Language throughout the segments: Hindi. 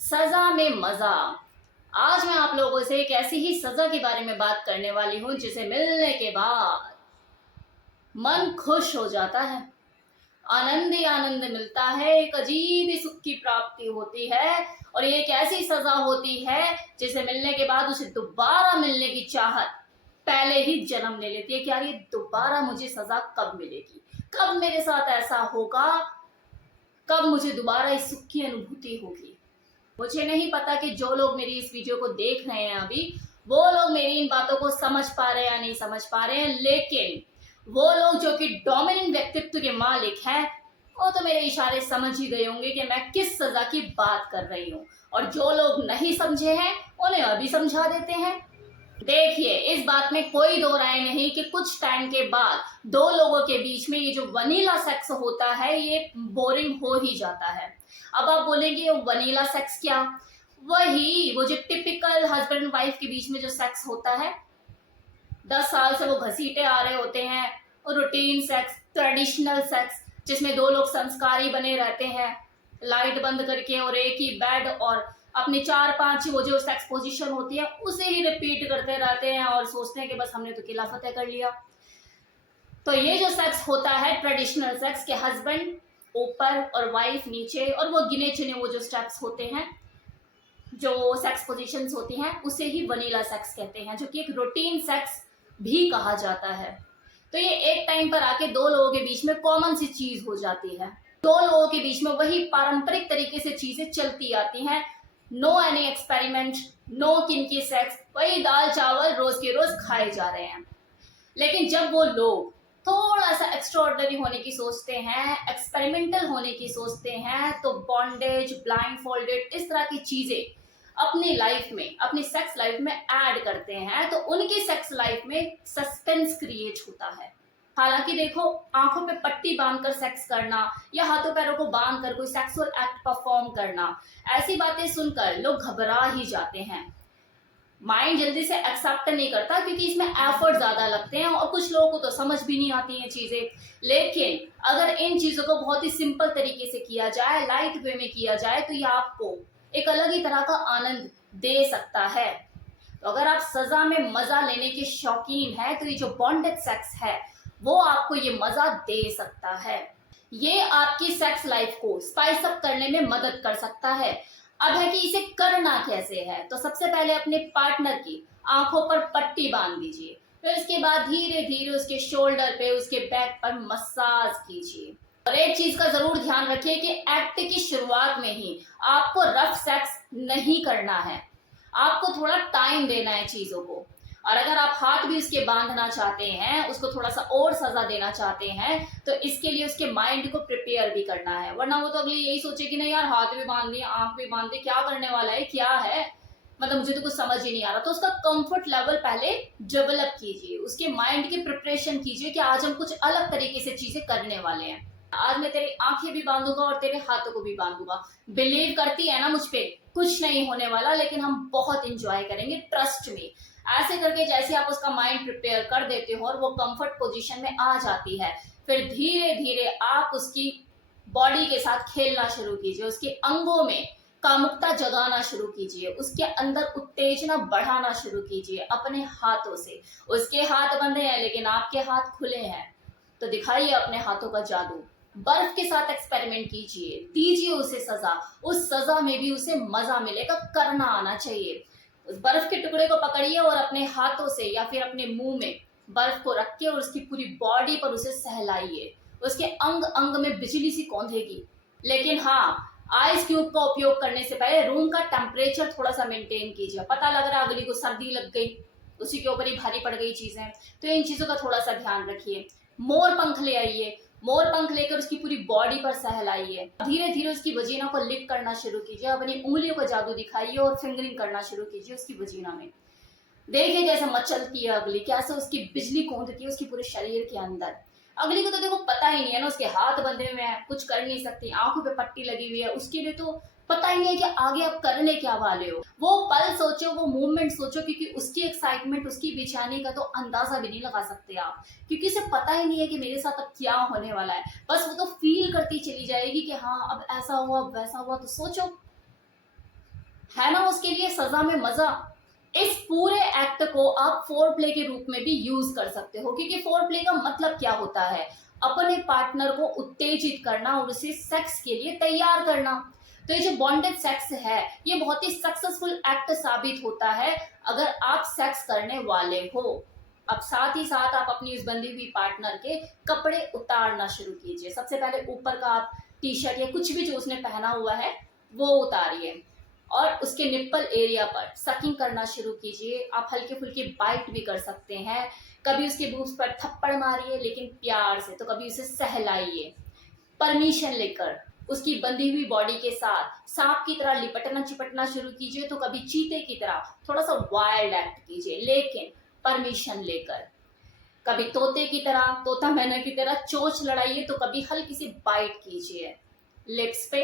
सजा में मजा। आज मैं आप लोगों से एक ऐसी ही सजा के बारे में बात करने वाली हूं जिसे मिलने के बाद मन खुश हो जाता है, आनंद ही आनंद मिलता है, एक अजीब ही सुख की प्राप्ति होती है। और ये एक ऐसी सजा होती है जिसे मिलने के बाद उसे दोबारा मिलने की चाहत पहले ही जन्म ले लेती है कि यार ये दोबारा मुझे सजा कब मिलेगी, कब मेरे साथ ऐसा होगा, कब मुझे दोबारा इस सुख की अनुभूति होगी। मुझे नहीं पता कि जो लोग मेरी इस वीडियो को देख रहे हैं अभी, वो लोग मेरी इन बातों को समझ पा रहे हैं या नहीं समझ पा रहे हैं, लेकिन वो लोग जो कि डोमिनेंट व्यक्तित्व के मालिक हैं, वो तो मेरे इशारे समझ ही गए होंगे कि मैं किस सजा की बात कर रही हूँ। और जो लोग नहीं समझे हैं उन्हें अभी समझा देते हैं। देखिए, इस बात में कोई दो राय नहीं कि कुछ टाइम के बाद दो लोगों के बीच में ये जो वनीला सेक्स होता है ये बोरिंग हो ही जाता है। अब आप बोलेंगे वनीला सेक्स क्या? वही वो जो टिपिकल हस्बैंड वाइफ के बीच में जो सेक्स होता है, 10 साल से वो घसीटे आ रहे होते हैं, रूटीन सेक्स, ट्रेडिशनल सेक्स, जिसमें दो लोग संस्कारी बने रहते हैं, लाइट बंद करके और एक ही बेड और अपनी 4-5 वो जो सेक्स पोजीशन होती है उसे ही रिपीट करते रहते हैं और सोचते हैं कि बस हमने तो किला फतेह कर लिया। तो ये जो सेक्स होता है ट्रेडिशनल सेक्स के हस्बैंड ऊपर और वाइफ नीचे, और वो गिने चुने वो जो स्टेप्स होते हैं, जो सेक्स पोजीशंस होती हैं, उसे ही वनीला सेक्स कहते हैं, जो कि एक रूटीन सेक्स भी कहा जाता है। तो ये एक टाइम पर आके दो लोगों के बीच में कॉमन सी चीज हो जाती है, दो लोगों के बीच में वही पारंपरिक तरीके से चीजें चलती आती हैं। नो एनी एक्सपेरिमेंट, नो किनकी सेक्स, वही दाल चावल रोज के रोज खाए जा रहे हैं। लेकिन जब वो लोग थोड़ा सा एक्स्ट्राऑर्डिनरी होने की सोचते हैं, एक्सपेरिमेंटल होने की सोचते हैं, तो बॉन्डेज, ब्लाइंड फोल्डेड, इस तरह की चीजें अपनी लाइफ में, अपनी सेक्स लाइफ में ऐड करते हैं, तो उनकी सेक्स लाइफ में सस्पेंस क्रिएट होता है। हालांकि देखो, आंखों पे पट्टी बांधकर सेक्स करना या हाथों पैरों को बांधकर कोई सेक्सुअल एक्ट परफॉर्म करना, ऐसी बातें सुनकर लोग घबरा ही जाते हैं। माइंड जल्दी से एक्सेप्ट नहीं करता क्योंकि इसमें एफर्ट ज्यादा लगते हैं और कुछ लोगों को तो समझ भी नहीं आती हैं चीजें। लेकिन अगर इन चीजों को बहुत ही सिंपल तरीके से किया जाए, लाइट वे में किया जाए, तो ये आपको एक अलग ही तरह का आनंद दे सकता है। तो अगर आप सजा में मजा लेने के शौकीन हैं, तो ये जो बॉन्डेड सेक्स है वो आपको ये मजा दे सकता है। ये आपकी सेक्स लाइफ को स्पाइस अप करने में मदद कर सकता है। अब है कि इसे करना कैसे है, तो सबसे पहले अपने पार्टनर की आंखों पर पट्टी बांध दीजिए, फिर उसके बाद धीरे धीरे उसके शोल्डर पे, उसके बैक पर मसाज कीजिए। और एक चीज का जरूर ध्यान रखिए कि एक्ट की शुरुआत में ही आपको रफ सेक्स नहीं करना है, आपको थोड़ा टाइम देना है चीजों को। और अगर आप हाथ भी उसके बांधना चाहते हैं, उसको थोड़ा सा और सजा देना चाहते हैं, तो इसके लिए उसके माइंड को प्रिपेयर भी करना है, वरना वो तो अगली यही सोचे कि नहीं यार, हाथ भी बांध दिए, आंख भी बांध दी, क्या करने वाला है, क्या है, मतलब मुझे तो कुछ समझ ही नहीं आ रहा। तो उसका कंफर्ट लेवल पहले डेवलप कीजिए, उसके माइंड की प्रिपरेशन कीजिए कि आज हम कुछ अलग तरीके से चीजें करने वाले हैं। आज मैं तेरी आंखें भी बांधूंगा और तेरे हाथों को भी बांधूंगा। बिलीव करती है ना मुझ पे, कुछ नहीं होने वाला, लेकिन हम बहुत इंजॉय करेंगे, ट्रस्ट में। ऐसे करके जैसे आप उसका माइंड प्रिपेयर कर देते हो और वो कंफर्ट पोजीशन में आ जाती है, फिर धीरे धीरे आप उसकी बॉडी के साथ खेलना शुरू कीजिए, उसके अंगों में कामुकता जगाना शुरू कीजिए, उसके अंदर उत्तेजना बढ़ाना शुरू कीजिए अपने हाथों से। उसके हाथ बंधे हैं लेकिन आपके हाथ खुले हैं, तो दिखाइए अपने हाथों का जादू। बर्फ के साथ एक्सपेरिमेंट कीजिए, दीजिए उसे सजा, उस सजा में भी उसे मजा मिलेगा, करना आना चाहिए। उस बर्फ के टुकड़े को पकड़िए और अपने हाथों से या फिर अपने मुंह में बर्फ को रख के और उसकी पूरी बॉडी पर उसे सहलाइए। उसके अंग अंग में बिजली सी कौंधेगी। लेकिन हाँ, आइस क्यूब का उपयोग करने से पहले रूम का टेम्परेचर थोड़ा सा मेंटेन कीजिए। पता लग रहा है अगली को सर्दी लग गई, उसी के ऊपर ही भारी पड़ गई चीजें, तो इन चीजों का थोड़ा सा ध्यान रखिए। मोर पंख ले आइए, मोर पंख लेकर उसकी पूरी बॉडी पर सहलाइए। धीरे धीरे उसकी वजीना को लिक करना शुरू कीजिए, अपनी उंगलियों का जादू दिखाइए और फिंगरिंग करना शुरू कीजिए उसकी वजीना में। देखिए कैसे मचलती है अगली, कैसे उसकी बिजली कौंधती है उसकी पूरे शरीर के अंदर। अगली को तो देखो पता ही नहीं है ना, उसके हाथ बंधे हुए हैं, कुछ कर नहीं सकती, आंखों पे पट्टी लगी हुई है, उसके लिए तो पता ही नहीं है कि आगे आप करने क्या वाले हो। वो पल सोचो, वो मूवमेंट सोचो, क्योंकि उसकी एक्साइटमेंट, उसकी बेचैनी का तो अंदाजा भी नहीं लगा सकते आप, क्योंकि उसे पता ही नहीं है कि मेरे साथ अब क्या होने वाला है। बस वो तो फील करती चली जाएगी कि हाँ अब ऐसा हुआ, अब वैसा हुआ। तो सोचो, है ना उसके लिए सजा में मजा। इस पूरे एक्ट को आप फोर प्ले के रूप में भी यूज कर सकते हो, क्योंकि फोर प्ले का मतलब क्या होता है, अपने पार्टनर को उत्तेजित करना और उसे सेक्स के लिए तैयार करना। तो ये जो बॉन्डेड सेक्स है ये बहुत ही सक्सेसफुल एक्ट साबित होता है अगर आप सेक्स करने वाले हो। अब साथ ही साथ आप अपनी उस बंधी हुई पार्टनर के कपड़े उतारना शुरू कीजिए। सबसे पहले ऊपर का आप टी शर्ट या कुछ भी जो उसने पहना हुआ है वो उतारिए और उसके निप्पल एरिया पर सकिंग करना शुरू कीजिए। आप हल्के फुल्के बाइट भी कर सकते हैं, कभी उसके बूब्स पर थप्पड़ मारिए लेकिन प्यार से, तो कभी उसे सहलाइए। परमिशन लेकर उसकी बंधी हुई बॉडी के साथ सांप की तरह लिपटना चिपटना शुरू कीजिए, तो कभी चीते की तरह थोड़ा सा वाइल्ड एक्ट कीजिए लेकिन परमिशन लेकर। कभी तोते की तरह, तोता मैना की तरह चोंच लड़ाइए, तो कभी हल्की सी बाइट कीजिए लिप्स पे,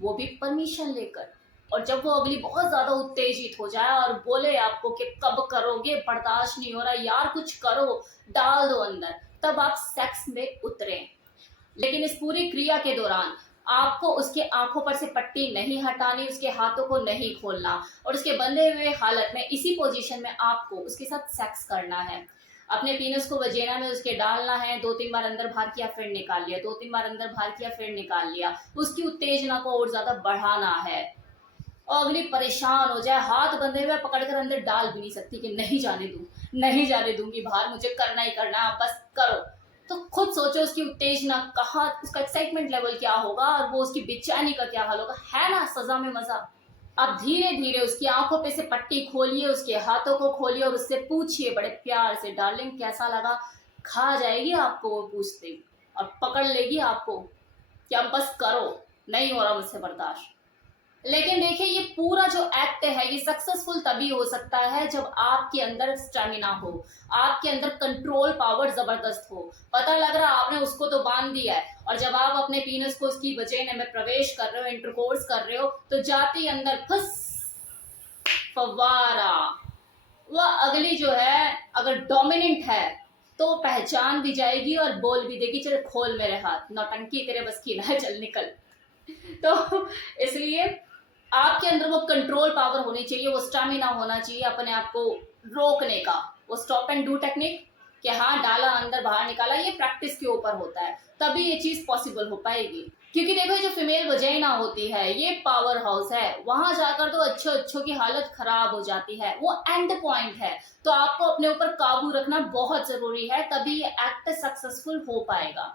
वो भी परमिशन लेकर। और जब वो अगली बहुत ज्यादा उत्तेजित हो जाए और बोले आपको कि कब करोगे, बर्दाश्त नहीं हो रहा यार, कुछ करो, डाल दो अंदर, तब आप सेक्स में उतरे। लेकिन इस पूरी क्रिया के दौरान आपको उसके आंखों पर से पट्टी नहीं हटानी, उसके हाथों को नहीं खोलना और उसके बंधे हुए हालत में इसी पोजीशन में आपको उसके साथ सेक्स करना है। अपने पीनस को वजेना में उसके डालना है, 2-3 बार अंदर बाहर किया फिर निकाल लिया, 2-3 बार अंदर बाहर किया फिर निकाल लिया। उसकी उत्तेजना को और ज्यादा बढ़ाना है और अगली परेशान हो जाए, हाथ बंधे हुए पकड़कर अंदर डाल भी नहीं सकती कि नहीं जाने दूं, नहीं जाने दूंगी बाहर, मुझे करना ही करना है, आप बस करो। तो खुद सोचो उसकी उत्तेजना कहाँ, उसका एक्साइटमेंट लेवल क्या होगा और वो उसकी बेचैनी का क्या हाल होगा। है ना सजा में मजा। अब धीरे धीरे उसकी आंखों पे से पट्टी खोलिए, उसके हाथों को खोलिए और उससे पूछिए बड़े प्यार से, डार्लिंग कैसा लगा। खा जाएगी आपको वो पूछते ही और पकड़ लेगी आपको कि अब बस करो, नहीं हो रहा मुझसे बर्दाश्त। लेकिन देखिए ये पूरा जो एक्ट है ये सक्सेसफुल तभी हो सकता है जब आपके अंदर स्टेमिना हो, आपके अंदर कंट्रोल पावर जबरदस्त हो। पता लग रहा आपने उसको तो बांध दिया है और जब आप अपने पीनस को उसकी वजेना में प्रवेश कर रहे हो, इंटरकोर्स कर रहे हो, तो जाते ही अंदर फुस फवारा, वह अगली जो है अगर डोमिनेंट है तो पहचान भी जाएगी और बोल भी देगी, चल खोल मेरे हाथ, नौटंकी तेरे बस की ना, चल निकल। तो इसलिए आपके अंदर वो कंट्रोल पावर होनी चाहिए, वो स्टेमिना होना चाहिए अपने आप को रोकने का, वो स्टॉप एंड डू टेक्निक कि हाँ डाला अंदर बाहर निकाला, ये प्रैक्टिस के ऊपर होता है, तभी ये चीज पॉसिबल हो पाएगी। क्योंकि देखो जो फीमेल वजाइना होती है ये पावर हाउस है, वहां जाकर तो अच्छों की हालत खराब हो जाती है, वो एंड पॉइंट है। तो आपको अपने ऊपर काबू रखना बहुत जरूरी है, तभी ये एक्ट सक्सेसफुल हो पाएगा।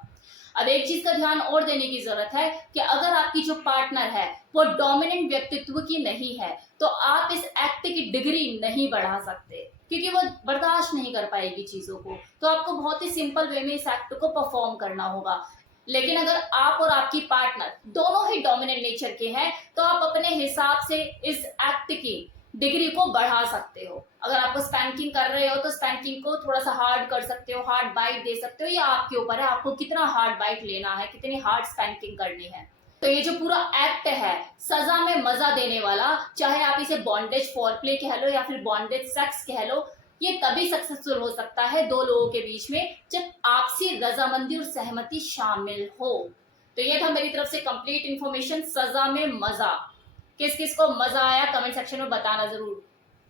अब एक चीज का ध्यान और देने की जरूरत है कि अगर आपकी जो पार्टनर है वो डोमिनेंट व्यक्तित्व की नहीं है तो आप इस एक्ट की डिग्री नहीं बढ़ा सकते, क्योंकि वो बर्दाश्त नहीं कर पाएगी चीजों को। तो आपको बहुत ही सिंपल वे में इस एक्ट को परफॉर्म करना होगा। लेकिन अगर आप और आपकी पार्टनर दोनों ही डोमिनेंट नेचर के हैं तो आप अपने हिसाब से इस एक्ट की डिग्री को बढ़ा सकते हो। अगर आपको स्पैंकिंग कर रहे हो तो स्पैंकिंग को थोड़ा सा हार्ड कर सकते हो, हार्ड बाइट दे सकते हो, या आपके ऊपर है आपको कितना हार्ड बाइट लेना है, कितनी हार्ड स्पैंकिंग करनी है। तो ये जो पूरा एक्ट है सजा में मजा देने वाला, चाहे आप इसे बॉन्डेज फॉर प्ले कह लो या फिर बॉन्डेज सेक्स कह लो, ये तभी सक्सेसफुल हो सकता है दो लोगों के बीच में जब आपसी रजामंदी और सहमति शामिल हो। तो ये था मेरी तरफ से कंप्लीट इंफॉर्मेशन सजा में मजा। किस किस को मजा आया कमेंट सेक्शन में बताना जरूर।